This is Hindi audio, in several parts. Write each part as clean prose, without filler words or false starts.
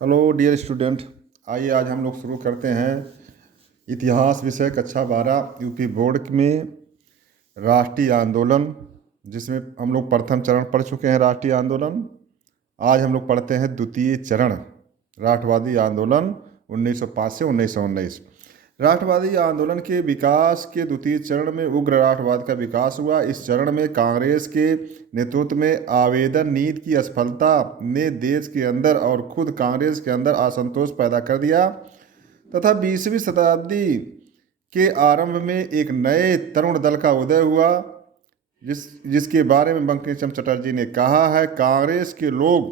Hello dear student. आइए आज हम लोग शुरू करते हैं इतिहास विषय कक्षा 12 यूपी बोर्ड में राष्ट्रीय आंदोलन, जिसमें हम लोग प्रथम चरण पढ़ चुके हैं राष्ट्रीय आंदोलन। आज हम लोग पढ़ते हैं द्वितीय चरण राष्ट्रवादी आंदोलन 1905 से 1919। राष्ट्रवादी आंदोलन के विकास के द्वितीय चरण में उग्र राष्ट्रवाद का विकास हुआ। इस चरण में कांग्रेस के नेतृत्व में आवेदन नीति की असफलता ने देश के अंदर और खुद कांग्रेस के अंदर असंतोष पैदा कर दिया तथा 20वीं शताब्दी के आरंभ में एक नए तरुण दल का उदय हुआ, जिसके बारे में बंकिम चंद्र चटर्जी ने कहा है, कांग्रेस के लोग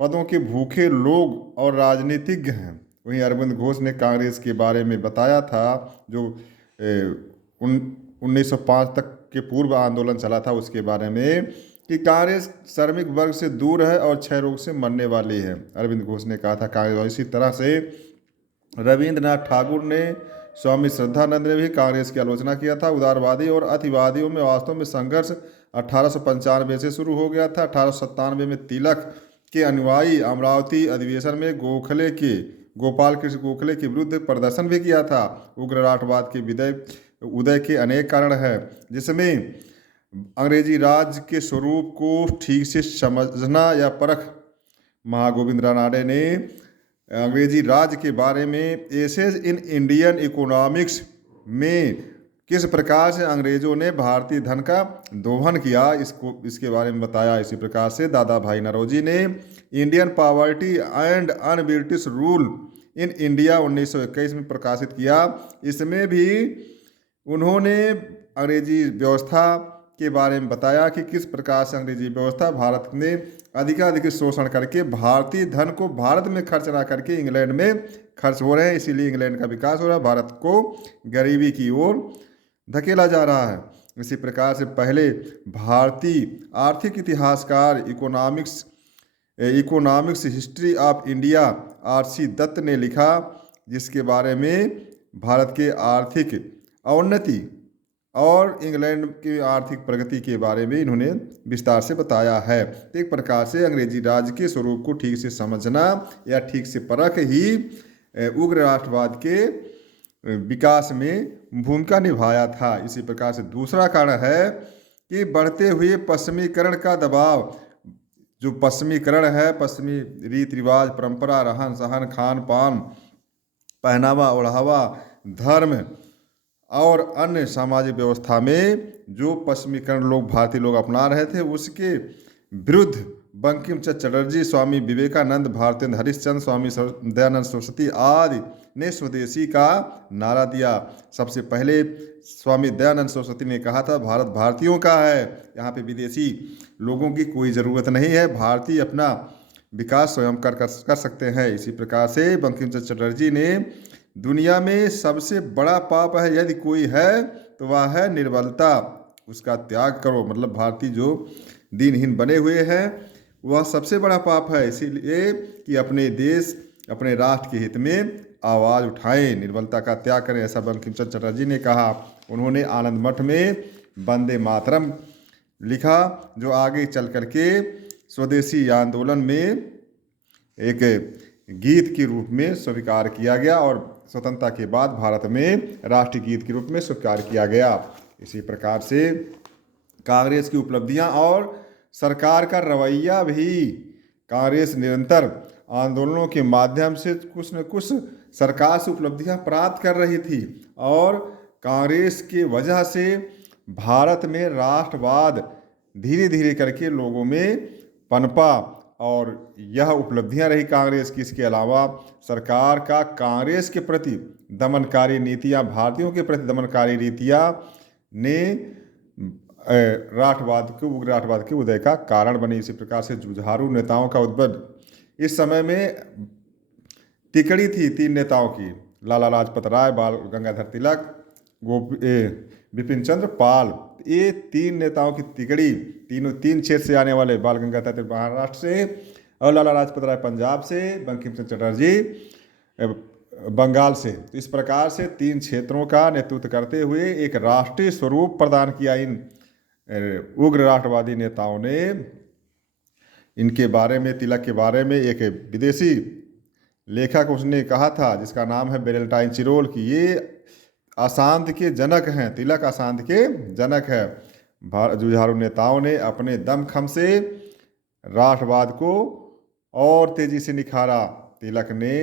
पदों के भूखे लोग और राजनीतिज्ञ हैं। वहीं अरविंद घोष ने कांग्रेस के बारे में बताया था, जो 1905 तक के पूर्व आंदोलन चला था उसके बारे में, कि कांग्रेस श्रमिक वर्ग से दूर है और क्षय रोग से मरने वाली है। अरविंद घोष ने कहा था कांग्रेस। इसी तरह से रविंद्रनाथ ठाकुर ने, स्वामी श्रद्धानंद ने भी कांग्रेस की आलोचना किया था। उदारवादी और अतिवादियों में वास्तव में संघर्ष 1895 से शुरू हो गया था। 1897 में तिलक के अनुयायी अमरावती अधिवेशन में गोपाल कृष्ण गोखले के विरुद्ध प्रदर्शन भी किया था। उग्र राष्ट्रवाद के उदय के अनेक कारण हैं, जिसमें अंग्रेजी राज के स्वरूप को ठीक से समझना या परख। महागोविंद रानडे ने अंग्रेजी राज के बारे में एसेज इन इंडियन इकोनॉमिक्स में किस प्रकार से अंग्रेजों ने भारतीय धन का दोहन किया, इसके बारे में बताया। इसी प्रकार से दादा भाई नौरोजी ने Indian poverty and un British rule in India 1921 में प्रकाशित किया। इसमें भी उन्होंने अंग्रेजी व्यवस्था के बारे में बताया कि किस प्रकार से अंग्रेजी व्यवस्था भारत में अधिकाधिक शोषण करके भारतीय धन को भारत में खर्च ना करके इंग्लैंड में खर्च हो रहे हैं, इसीलिए इंग्लैंड का विकास हो रहा है, भारत को गरीबी की ओर धकेला जा रहा है। इसी प्रकार से पहले भारतीय आर्थिक इतिहासकार economics history of India RC. Dutt ने लिखा, जिसके बारे में भारत के आर्थिक अवनति और इंग्लैंड की आर्थिक प्रगति के बारे में इन्होंने विस्तार से बताया है। एक प्रकार से अंग्रेजी राज के स्वरूप को ठीक से समझना या ठीक से परख ही उग्र राष्ट्रवाद के विकास में भूमिका निभाया था। इसी प्रकार से दूसरा कारण है कि बढ़ते हुए पश्चिमीकरण का दबाव। जो पश्चिमीकरण है, पश्चिमी रीति रिवाज, परंपरा, रहन सहन, खान पान, पहनावा ओढ़ावा, धर्म और अन्य सामाजिक व्यवस्था में जो पश्चिमीकरण भारतीय लोग अपना रहे थे, उसके विरुद्ध बंकिम चंद्र चटर्जी, स्वामी विवेकानंद, भारतेंद्र हरिश्चंद्र, स्वामी दयानंद सरस्वती आदि ने स्वदेशी का नारा दिया। सबसे पहले स्वामी दयानंद सरस्वती ने कहा था, भारत भारतीयों का है, यहाँ पे विदेशी लोगों की कोई ज़रूरत नहीं है, भारतीय अपना विकास स्वयं कर सकते हैं। इसी प्रकार से बंकिम चंद्र चटर्जी ने दुनिया में सबसे बड़ा पाप है यदि कोई है तो वह है निर्बलता, उसका त्याग करो। मतलब भारतीय जो दीनहीन बने हुए हैं वह सबसे बड़ा पाप है, इसीलिए कि अपने देश अपने राष्ट्र के हित में आवाज़ उठाएं, निर्बलता का त्याग करें, ऐसा बंकिम चंद्र चटर्जी ने कहा। उन्होंने आनंद मठ में वंदे मातरम लिखा, जो आगे चल करके स्वदेशी आंदोलन में एक गीत के रूप में स्वीकार किया गया और स्वतंत्रता के बाद भारत में राष्ट्रीय गीत के रूप में स्वीकार किया गया। इसी प्रकार से कांग्रेस की उपलब्धियां और सरकार का रवैया भी, कांग्रेस निरंतर आंदोलनों के माध्यम से कुछ न कुछ सरकार से उपलब्धियां प्राप्त कर रही थी और कांग्रेस के वजह से भारत में राष्ट्रवाद धीरे धीरे करके लोगों में पनपा और यह उपलब्धियां रही कांग्रेस की। इसके अलावा सरकार का कांग्रेस के प्रति दमनकारी नीतियां, भारतीयों के प्रति दमनकारी नीतियां ने उग्र राष्ट्रवाद के उदय का कारण बनी। इसी प्रकार से जुझारू नेताओं का उद्भव। इस समय में तिकड़ी थी 3 नेताओं की, लाला लाजपत राय, बाल गंगाधर तिलक, बिपिन चंद्र पाल। ये 3 नेताओं की तिकड़ी, तीन क्षेत्र से आने वाले, बाल गंगाधर तिलक महाराष्ट्र से और लाला लाजपत राय पंजाब से, बंकिम चंद्र चटर्जी बंगाल से। इस प्रकार से 3 क्षेत्रों का नेतृत्व करते हुए एक राष्ट्रीय स्वरूप प्रदान किया इन उग्र राष्ट्रवादी नेताओं ने। इनके बारे में, तिलक के बारे में एक विदेशी लेखक उसने कहा था, जिसका नाम है वैलेंटाइन चिरोल, कि ये अशांति के जनक हैं, तिलक अशांति के जनक है। जुझारू नेताओं ने अपने दमखम से राष्ट्रवाद को और तेजी से निखारा। तिलक ने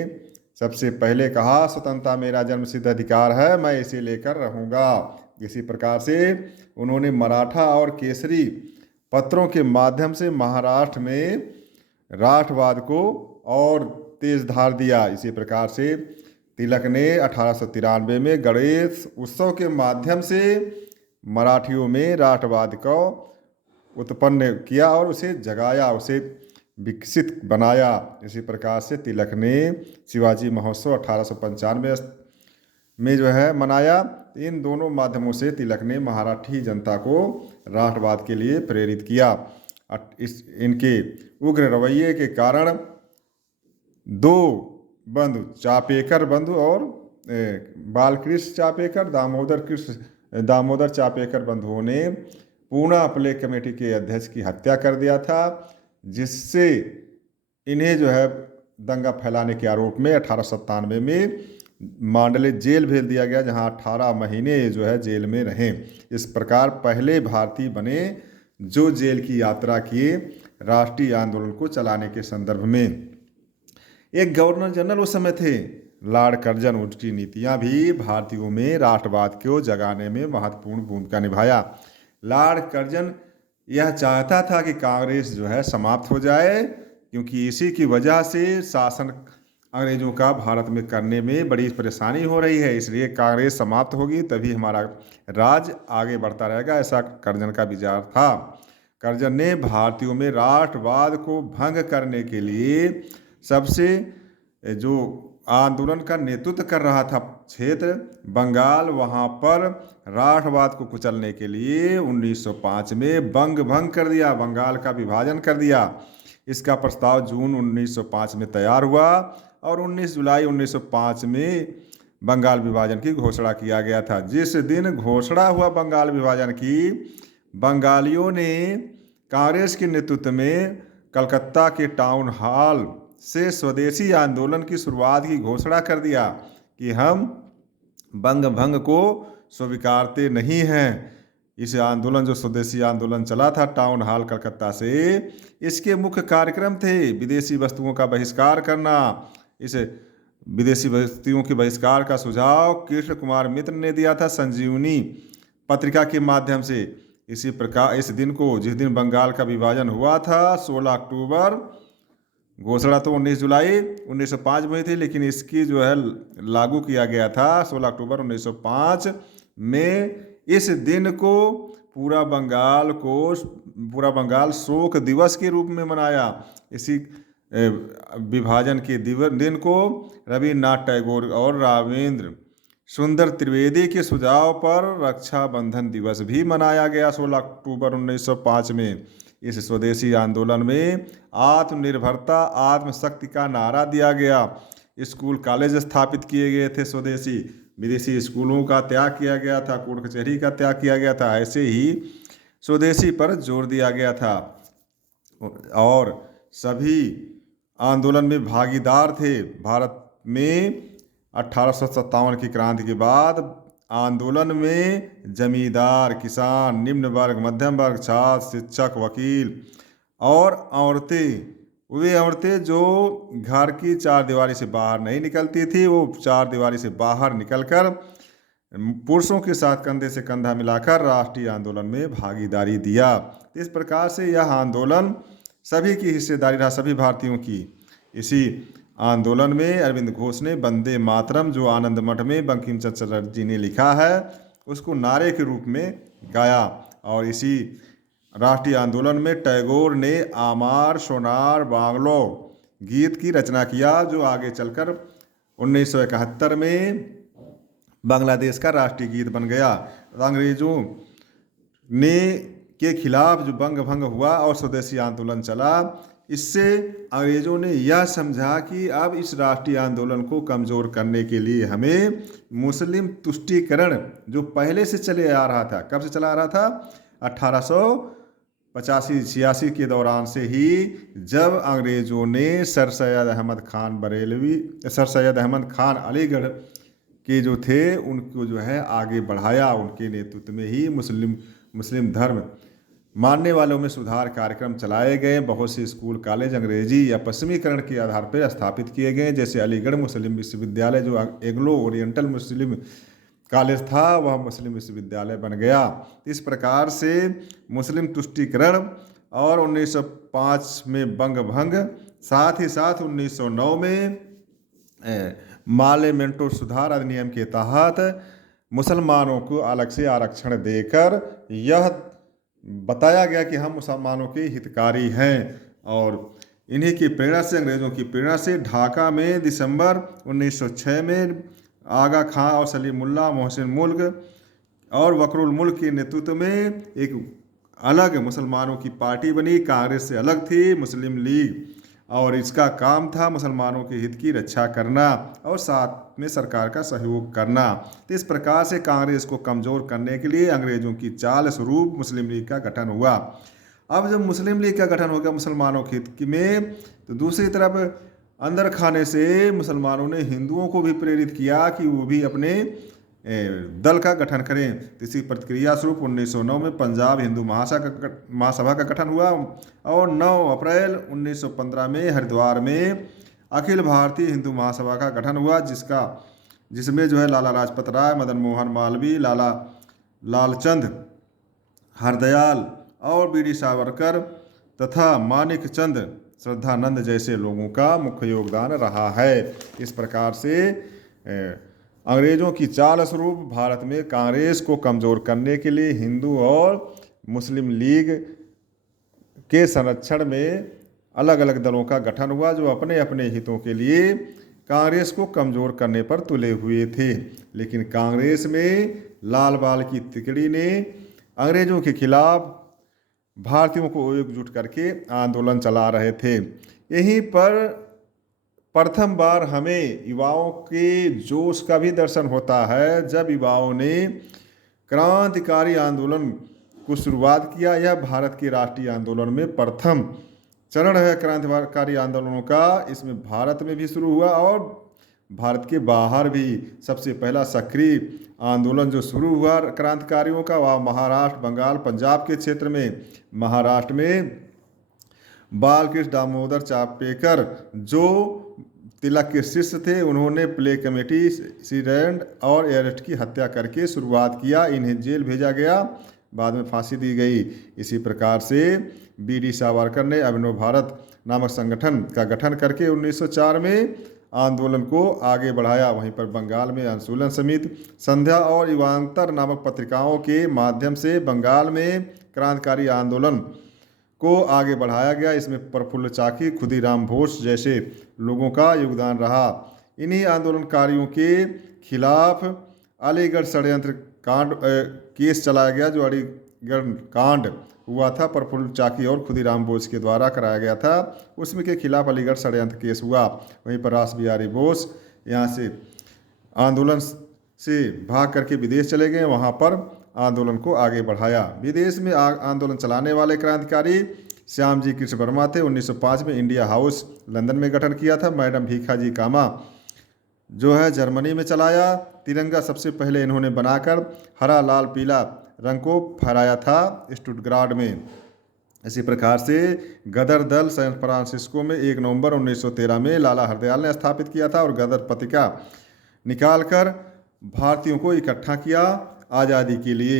सबसे पहले कहा, स्वतंत्रता मेरा जन्मसिद्ध अधिकार है, मैं इसे लेकर रहूँगा। इसी प्रकार से उन्होंने मराठा और केसरी पत्रों के माध्यम से महाराष्ट्र में राष्ट्रवाद को और तेज धार दिया। इसी प्रकार से तिलक ने 1893 में गणेश उत्सव के माध्यम से मराठियों में राष्ट्रवाद को उत्पन्न किया और उसे जगाया, उसे विकसित बनाया। इसी प्रकार से तिलक ने शिवाजी महोत्सव 1895 में जो है मनाया। इन दोनों माध्यमों से तिलक ने मराठी जनता को राष्ट्रवाद के लिए प्रेरित किया। इनके उग्र रवैये के कारण दो बंधु, चापेकर बंधु और बालकृष्ण चापेकर, दामोदर चापेकर बंधुओं ने पूना प्ले कमेटी के अध्यक्ष की हत्या कर दिया था, जिससे इन्हें जो है दंगा फैलाने के आरोप में 1897 में मांडले जेल भेज दिया गया, जहां 18 महीने जो है जेल में रहे। इस प्रकार पहले भारतीय बने जो जेल की यात्रा किए राष्ट्रीय आंदोलन को चलाने के संदर्भ में। एक गवर्नर जनरल उस समय थे, लॉर्ड कर्जन। उनकी नीतियां भी भारतीयों में राष्ट्रवाद को जगाने में महत्वपूर्ण भूमिका निभाया। लॉर्ड कर्जन यह चाहता था कि कांग्रेस जो है समाप्त हो जाए, क्योंकि इसी की वजह से शासन अंग्रेजों का भारत में करने में बड़ी परेशानी हो रही है। इसलिए कांग्रेस समाप्त होगी तभी हमारा राज आगे बढ़ता रहेगा, ऐसा कर्जन का विचार था। कर्जन ने भारतीयों में राष्ट्रवाद को भंग करने के लिए सबसे जो आंदोलन का नेतृत्व कर रहा था क्षेत्र बंगाल, वहाँ पर राष्ट्रवाद को कुचलने के लिए 1905 में बंग भंग कर दिया, बंगाल का विभाजन कर दिया। इसका प्रस्ताव जून 1905 में तैयार हुआ और 19 जुलाई 1905 में बंगाल विभाजन की घोषणा किया गया था। जिस दिन घोषणा हुआ बंगाल विभाजन की, बंगालियों ने कांग्रेस के नेतृत्व में कलकत्ता के टाउन हॉल से स्वदेशी आंदोलन की शुरुआत की घोषणा कर दिया कि हम बंग भंग को स्वीकारते नहीं हैं। इस आंदोलन, जो स्वदेशी आंदोलन चला था टाउन हॉल कलकत्ता से, इसके मुख्य कार्यक्रम थे विदेशी वस्तुओं का बहिष्कार करना। इस विदेशी वस्तुओं के बहिष्कार का सुझाव कृष्ण कुमार मित्र ने दिया था संजीवनी पत्रिका के माध्यम से। इसी प्रकार इस दिन को, जिस दिन बंगाल का विभाजन हुआ था 16 अक्टूबर, घोषणा तो 19 जुलाई 1905 में हुई थी, लेकिन इसकी जो है लागू किया गया था 16 अक्टूबर 1905 में। इस दिन को पूरा बंगाल शोक दिवस के रूप में मनाया। इसी विभाजन के दिन को रविन्द्रनाथ टैगोर और रामेंद्र सुंदर त्रिवेदी के सुझाव पर रक्षाबंधन दिवस भी मनाया गया 16 अक्टूबर 1905 में। इस स्वदेशी आंदोलन में आत्मनिर्भरता, आत्मशक्ति का नारा दिया गया। स्कूल कॉलेज स्थापित किए गए थे स्वदेशी, विदेशी स्कूलों का त्याग किया गया था, कोर्ट कचहरी का त्याग किया गया था। ऐसे ही स्वदेशी पर जोर दिया गया था और सभी आंदोलन में भागीदार थे। भारत में 1857 की क्रांति के बाद आंदोलन में जमींदार, किसान, निम्न वर्ग, मध्यम वर्ग, छात्र, शिक्षक, वकील और औरतें, वे औरतें जो घर की चार दीवारी से बाहर नहीं निकलती थी, वो चार दीवारी से बाहर निकलकर पुरुषों के साथ कंधे से कंधा मिलाकर राष्ट्रीय आंदोलन में भागीदारी दिया। इस प्रकार से यह आंदोलन सभी की हिस्सेदारी रहा, सभी भारतीयों की। इसी आंदोलन में अरविंद घोष ने वंदे मातरम, जो आनंद मठ में बंकिम चंद्र चटर्जी ने लिखा है, उसको नारे के रूप में गाया। और इसी राष्ट्रीय आंदोलन में टैगोर ने आमार सोनार बांग्लो गीत की रचना किया, जो आगे चलकर 1971 में बांग्लादेश का राष्ट्रीय गीत बन गया। अंग्रेजों ने के खिलाफ जो बंग भंग हुआ और स्वदेशी आंदोलन चला, इससे अंग्रेजों ने यह समझा कि अब इस राष्ट्रीय आंदोलन को कमज़ोर करने के लिए हमें मुस्लिम तुष्टीकरण, जो पहले से चले आ रहा था, कब से चला आ रहा था, 85-86 के दौरान से ही, जब अंग्रेज़ों ने सर सैयद अहमद खान अलीगढ़ के जो थे उनको जो है आगे बढ़ाया। उनके नेतृत्व में ही मुस्लिम धर्म मानने वालों में सुधार कार्यक्रम चलाए गए। बहुत से स्कूल कॉलेज अंग्रेजी या पश्चिमीकरण के आधार पर स्थापित किए गए, जैसे अलीगढ़ मुस्लिम विश्वविद्यालय जो एंग्लो ओरिएंटल मुस्लिम कॉलेज था वह मुस्लिम विश्वविद्यालय बन गया। इस प्रकार से मुस्लिम तुष्टीकरण और 1905 में बंग भंग, साथ ही साथ 1909 में मालेमेंटो सुधार अधिनियम के तहत मुसलमानों को अलग से आरक्षण देकर यह बताया गया कि हम मुसलमानों के हितकारी हैं। और इन्हीं की प्रेरणा से, अंग्रेज़ों की प्रेरणा से, ढाका में दिसंबर 1906 में आगा खां और सलीमुल्लाह मोहसिन मुल्क और वकरुल मुल्क के नेतृत्व में एक अलग मुसलमानों की पार्टी बनी। कांग्रेस से अलग थी मुस्लिम लीग, और इसका काम था मुसलमानों के हित की रक्षा करना और साथ में सरकार का सहयोग करना। तो इस प्रकार से कांग्रेस को कमज़ोर करने के लिए अंग्रेज़ों की चाल स्वरूप मुस्लिम लीग का गठन हुआ। अब जब मुस्लिम लीग का गठन हो गया मुसलमानों के हित में, तो दूसरी तरफ अंदर खाने से मुसलमानों ने हिंदुओं को भी प्रेरित किया कि वो भी अपने दल का गठन करें। तो इसी प्रतिक्रिया स्वरूप 1909 में पंजाब हिंदू महासभा का गठन हुआ और 9 अप्रैल 1915 में हरिद्वार में अखिल भारतीय हिंदू महासभा का गठन हुआ, जिसमें जो है लाला लाजपत राय, मदन मोहन मालवीय, लाला लालचंद हरदयाल और बीडी सावरकर तथा मानिक चंद श्रद्धानंद जैसे लोगों का मुख्य योगदान रहा है। इस प्रकार से अंग्रेज़ों की चाल स्वरूप भारत में कांग्रेस को कमज़ोर करने के लिए हिंदू और मुस्लिम लीग के संरक्षण में अलग अलग दलों का गठन हुआ, जो अपने अपने हितों के लिए कांग्रेस को कमज़ोर करने पर तुले हुए थे। लेकिन कांग्रेस में लाल बाल की तिकड़ी ने अंग्रेज़ों के खिलाफ भारतीयों को एकजुट करके आंदोलन चला रहे थे। यहीं पर प्रथम बार हमें युवाओं के जोश का भी दर्शन होता है, जब युवाओं ने क्रांतिकारी आंदोलन को शुरुआत किया। यह भारत के राष्ट्रीय आंदोलन में प्रथम चरण है क्रांतिकारी आंदोलनों का। इसमें भारत में भी शुरू हुआ और भारत के बाहर भी सबसे पहला सक्रिय आंदोलन जो शुरू हुआ क्रांतिकारियों का, वह महाराष्ट्र, बंगाल, पंजाब के क्षेत्र में। महाराष्ट्र में बालकृष्ण दामोदर चापेकर जो तिलक के शिष्य थे, उन्होंने प्ले कमेटी, सीरेंड और एरेस्ट की हत्या करके शुरुआत किया। इन्हें जेल भेजा गया, बाद में फांसी दी गई। इसी प्रकार से बीडी सावरकर ने अभिनव भारत नामक संगठन का गठन करके 1904 में आंदोलन को आगे बढ़ाया। वहीं पर बंगाल में आंदोलन समिति, संध्या और युगांतर नामक पत्रिकाओं के माध्यम से बंगाल में क्रांतिकारी आंदोलन को आगे बढ़ाया गया। इसमें प्रफुल्ल चाकी, खुदीराम बोस जैसे लोगों का योगदान रहा। इन्हीं आंदोलनकारियों के खिलाफ अलीगढ़ षड्यंत्र कांड केस चलाया गया, जो अलीगढ़ कांड हुआ था प्रफुल्ल चाकी और खुदीराम बोस के द्वारा कराया गया था। उसमें के खिलाफ अलीगढ़ षड्यंत्र केस हुआ। वहीं पर रास बिहारी बोस यहाँ से आंदोलन से भाग करके विदेश चले गए, वहाँ पर आंदोलन को आगे बढ़ाया। विदेश में आंदोलन चलाने वाले क्रांतिकारी श्याम जी कृष्ण वर्मा थे। 1905 में इंडिया हाउस लंदन में गठन किया था। मैडम भीखाजी कामा जो है जर्मनी में चलाया। तिरंगा सबसे पहले इन्होंने बनाकर हरा, लाल, पीला रंग को फहराया था स्टुटगार्ट में। इसी प्रकार से गदर दल सैन फ्रांसिस्को में 1 नवंबर 1913 में लाला हरदयाल ने स्थापित किया था और गदर पत्रिका निकालकर भारतीयों को इकट्ठा किया आज़ादी के लिए।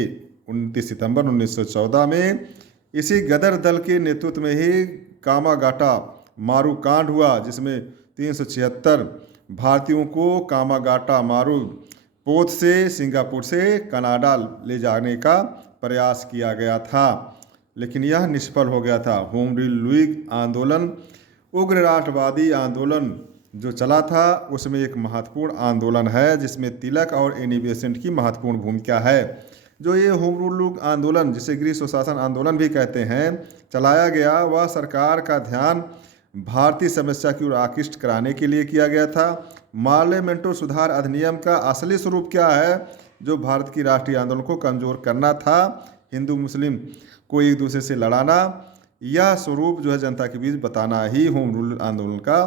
29 सितंबर 1914 में इसी गदर दल के नेतृत्व में ही कामागाटा मारू कांड हुआ, जिसमें 376 भारतीयों को कामागाटा मारू पोत से सिंगापुर से कनाडा ले जाने का प्रयास किया गया था, लेकिन यह निष्फल हो गया था। होम रूल लीग आंदोलन, उग्र राष्ट्रवादी आंदोलन जो चला था, उसमें एक महत्वपूर्ण आंदोलन है जिसमें तिलक और एनी बेसेंट की महत्वपूर्ण भूमिका है। जो ये होम रूल लीग आंदोलन, जिसे गृह स्वशासन आंदोलन भी कहते हैं, चलाया गया, वह सरकार का ध्यान भारतीय समस्या की ओर आकृष्ट कराने के लिए किया गया था। मार्लेमेंटो सुधार अधिनियम का असली स्वरूप क्या है? जो भारत की राष्ट्रीय आंदोलन को कमजोर करना था, हिंदू मुस्लिम को एक दूसरे से लड़ाना, यह स्वरूप जो है जनता के बीच बताना ही होम रूल आंदोलन का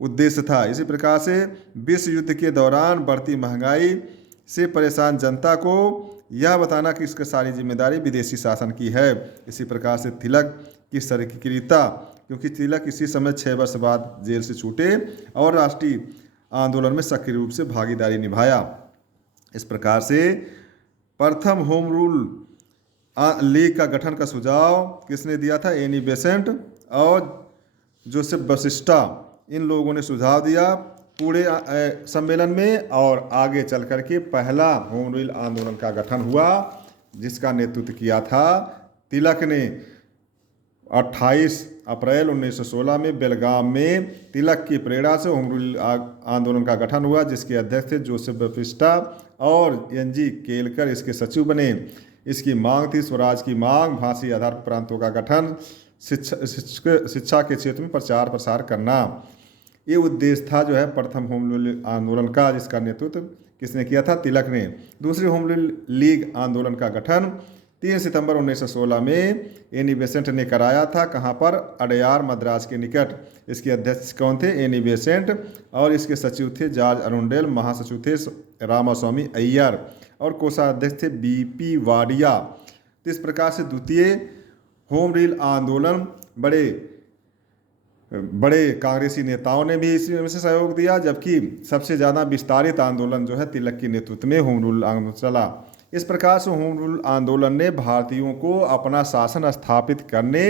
उद्देश्य था। इसी प्रकार से विश्व युद्ध के दौरान बढ़ती महंगाई से परेशान जनता को यह बताना कि इसकी सारी जिम्मेदारी विदेशी शासन की है। इसी प्रकार से तिलक की सक्रियता, क्योंकि तिलक इसी समय 6 वर्ष बाद जेल से छूटे और राष्ट्रीय आंदोलन में सक्रिय रूप से भागीदारी निभाया। इस प्रकार से प्रथम होम रूल लीग का गठन का सुझाव किसने दिया था? एनी बेसेंट और जोसेफ बसिस्टा, इन लोगों ने सुझाव दिया पूरे सम्मेलन में, और आगे चल कर के पहला होम रूल आंदोलन का गठन हुआ, जिसका नेतृत्व किया था तिलक ने। 28 अप्रैल 1916 में बेलगाम में तिलक की प्रेरणा से होम रूल आंदोलन का गठन हुआ, जिसके अध्यक्ष थे जोसेफ बसिस्टा और एनजी केलकर इसके सचिव बने। इसकी मांग थी स्वराज की मांग, भाषी आधार पर प्रांतों का गठन, शिक्षा के क्षेत्र में प्रचार प्रसार करना। ये उद्देश्य था जो है प्रथम होम रूल आंदोलन का, जिसका नेतृत्व किसने किया था? तिलक ने। दूसरी होम रूल लीग आंदोलन का गठन 3 सितंबर 1916 में एनी बेसेंट ने कराया था। कहाँ पर? अडयार, मद्रास के निकट। इसके अध्यक्ष कौन थे? एनी बेसेंट, और इसके सचिव थे जॉर्ज अरुंडेल, महासचिव थे रामास्वामी अय्यर और कोषाध्यक्ष थे बीपी वाडिया। तो इस प्रकार से द्वितीय होम रूल आंदोलन बड़े कांग्रेसी नेताओं ने भी इसमें से सहयोग दिया, जबकि सबसे ज़्यादा विस्तारित आंदोलन जो है तिलक के नेतृत्व में होम रूल आंदोलन चला। इस प्रकार से होम रूल आंदोलन ने भारतीयों को अपना शासन स्थापित करने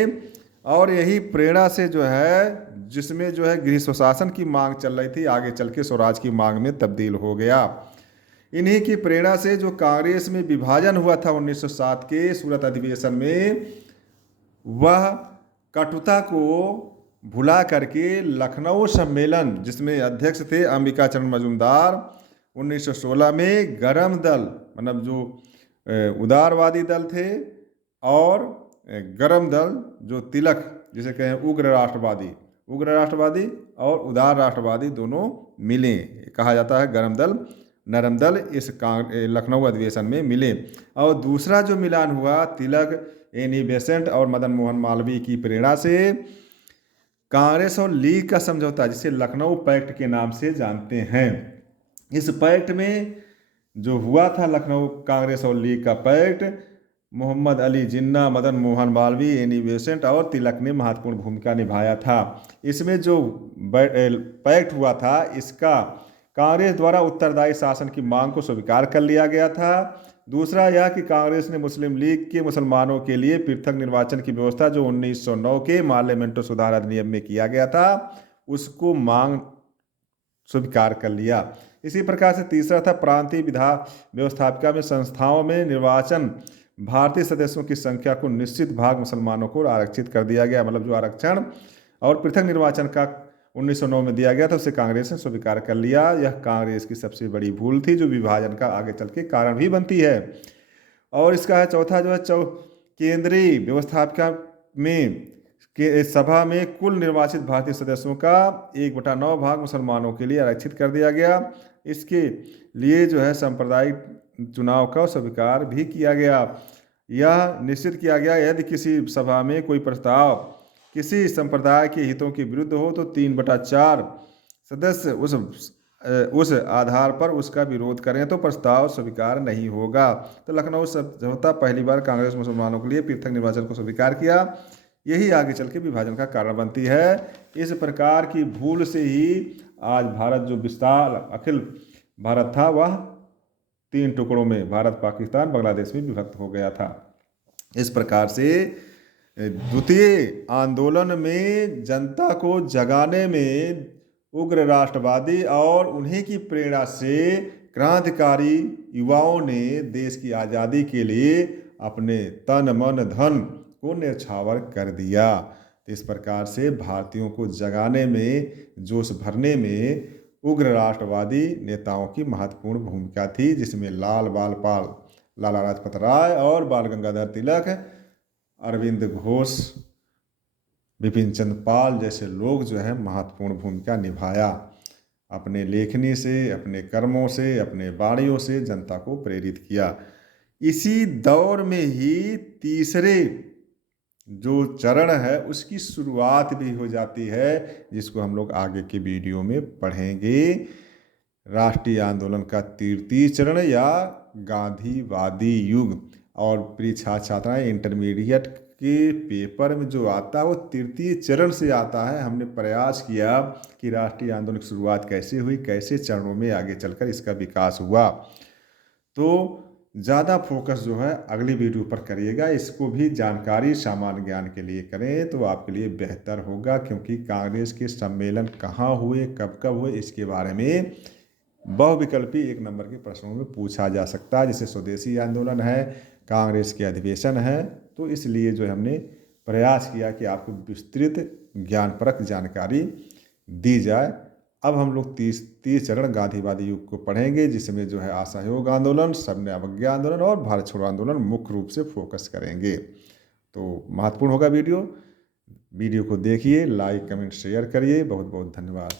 और यही प्रेरणा से जो है, जिसमें जो है गृह स्वशासन की मांग चल रही थी, आगे चल के स्वराज की मांग में तब्दील हो गया। इन्हीं की प्रेरणा से जो कांग्रेस में विभाजन हुआ था 1907 के सूरत अधिवेशन में, वह कटुता को भुला करके लखनऊ सम्मेलन, जिसमें अध्यक्ष थे अंबिका चरण मजूमदार, 1916 में गरम दल, मतलब जो उदारवादी दल थे, और गरम दल जो तिलक जिसे कहें उग्र राष्ट्रवादी और उदार राष्ट्रवादी दोनों मिले, कहा जाता है गरम दल नरम दल, इस लखनऊ अधिवेशन में मिले। और दूसरा जो मिलान हुआ तिलक, एनी बेसेंट और मदन मोहन मालवीय की प्रेरणा से, कांग्रेस और लीग का समझौता, जिसे लखनऊ पैक्ट के नाम से जानते हैं। इस पैक्ट में जो हुआ था लखनऊ कांग्रेस और लीग का pact, Mohammad Ali Jinnah, Madan Mohan Malviya, Annie Besant और तिलक ने महत्वपूर्ण भूमिका निभाया था। इसमें जो पैक्ट हुआ था, इसका कांग्रेस द्वारा उत्तरदायी शासन की मांग को स्वीकार कर लिया गया था। दूसरा यह कि कांग्रेस ने मुस्लिम लीग के मुसलमानों के लिए पृथक निर्वाचन की व्यवस्था जो 1909 के पार्लियामेंटो सुधार अधिनियम में किया गया था, उसको मांग स्वीकार कर लिया। इसी प्रकार से तीसरा था प्रांतीय व्यवस्थापिका में संस्थाओं में निर्वाचन, भारतीय सदस्यों की संख्या को निश्चित भाग मुसलमानों को आरक्षित कर दिया गया। मतलब जो आरक्षण और पृथक निर्वाचन का 1909 में दिया गया था, उसे कांग्रेस ने स्वीकार कर लिया। यह कांग्रेस की सबसे बड़ी भूल थी, जो विभाजन का आगे चल के कारण भी बनती है। और इसका है चौथा जो है केंद्रीय व्यवस्थापिका में सभा में कुल निर्वाचित भारतीय सदस्यों का 1/9 भाग मुसलमानों के लिए आरक्षित कर दिया गया। इसके लिए जो है सांप्रदायिक चुनाव का स्वीकार भी किया गया। यह निश्चित किया गया यदि किसी सभा में कोई प्रस्ताव किसी संप्रदाय के हितों के विरुद्ध हो तो 3/4 सदस्य उस आधार पर उसका विरोध करें तो प्रस्ताव स्वीकार नहीं होगा। तो लखनऊ समझौता पहली बार कांग्रेस मुसलमानों के लिए पृथक निर्वाचन को स्वीकार किया। यही आगे चल के विभाजन का कारण बनती है। इस प्रकार की भूल से ही आज भारत जो विशाल अखिल भारत था, वह 3 टुकड़ों में भारत, पाकिस्तान, बांग्लादेश में विभक्त हो गया था। इस प्रकार से द्वितीय आंदोलन में जनता को जगाने में उग्र राष्ट्रवादी और उन्हीं की प्रेरणा से क्रांतिकारी युवाओं ने देश की आज़ादी के लिए अपने तन मन धन को न्यौछावर कर दिया। इस प्रकार से भारतीयों को जगाने में, जोश भरने में उग्र राष्ट्रवादी नेताओं की महत्वपूर्ण भूमिका थी, जिसमें लाला लाजपत राय और बाल गंगाधर तिलक, अरविंद घोष, बिपिन चंद्र पाल जैसे लोग जो है महत्वपूर्ण भूमिका निभाया। अपने लेखनी से, अपने कर्मों से, अपने वाणियों से जनता को प्रेरित किया। इसी दौर में ही तीसरे जो चरण है उसकी शुरुआत भी हो जाती है, जिसको हम लोग आगे के वीडियो में पढ़ेंगे। राष्ट्रीय आंदोलन का तृतीय चरण या गांधीवादी युग। और प्रिय छात्र छात्राएं, इंटरमीडिएट के पेपर में जो आता है वो तृतीय चरण से आता है। हमने प्रयास किया कि राष्ट्रीय आंदोलन की शुरुआत कैसे हुई, कैसे चरणों में आगे चलकर इसका विकास हुआ। तो ज़्यादा फोकस जो है अगली वीडियो पर करिएगा, इसको भी जानकारी सामान्य ज्ञान के लिए करें तो आपके लिए बेहतर होगा, क्योंकि कांग्रेस के सम्मेलन कहाँ हुए, कब कब हुए, इसके बारे में बहुविकल्पी 1 नंबर के प्रश्नों में पूछा जा सकता है। जैसे स्वदेशी आंदोलन है, कांग्रेस के अधिवेशन है, तो इसलिए जो हमने प्रयास किया कि आपको विस्तृत ज्ञानपरक जानकारी दी जाए। अब हम लोग 30 चरण गांधीवादी युग को पढ़ेंगे, जिसमें जो है असहयोग आंदोलन, सविनय अवज्ञा आंदोलन और भारत छोड़ो आंदोलन मुख्य रूप से फोकस करेंगे। तो महत्वपूर्ण होगा वीडियो को देखिए, लाइक कमेंट शेयर करिए। बहुत बहुत धन्यवाद।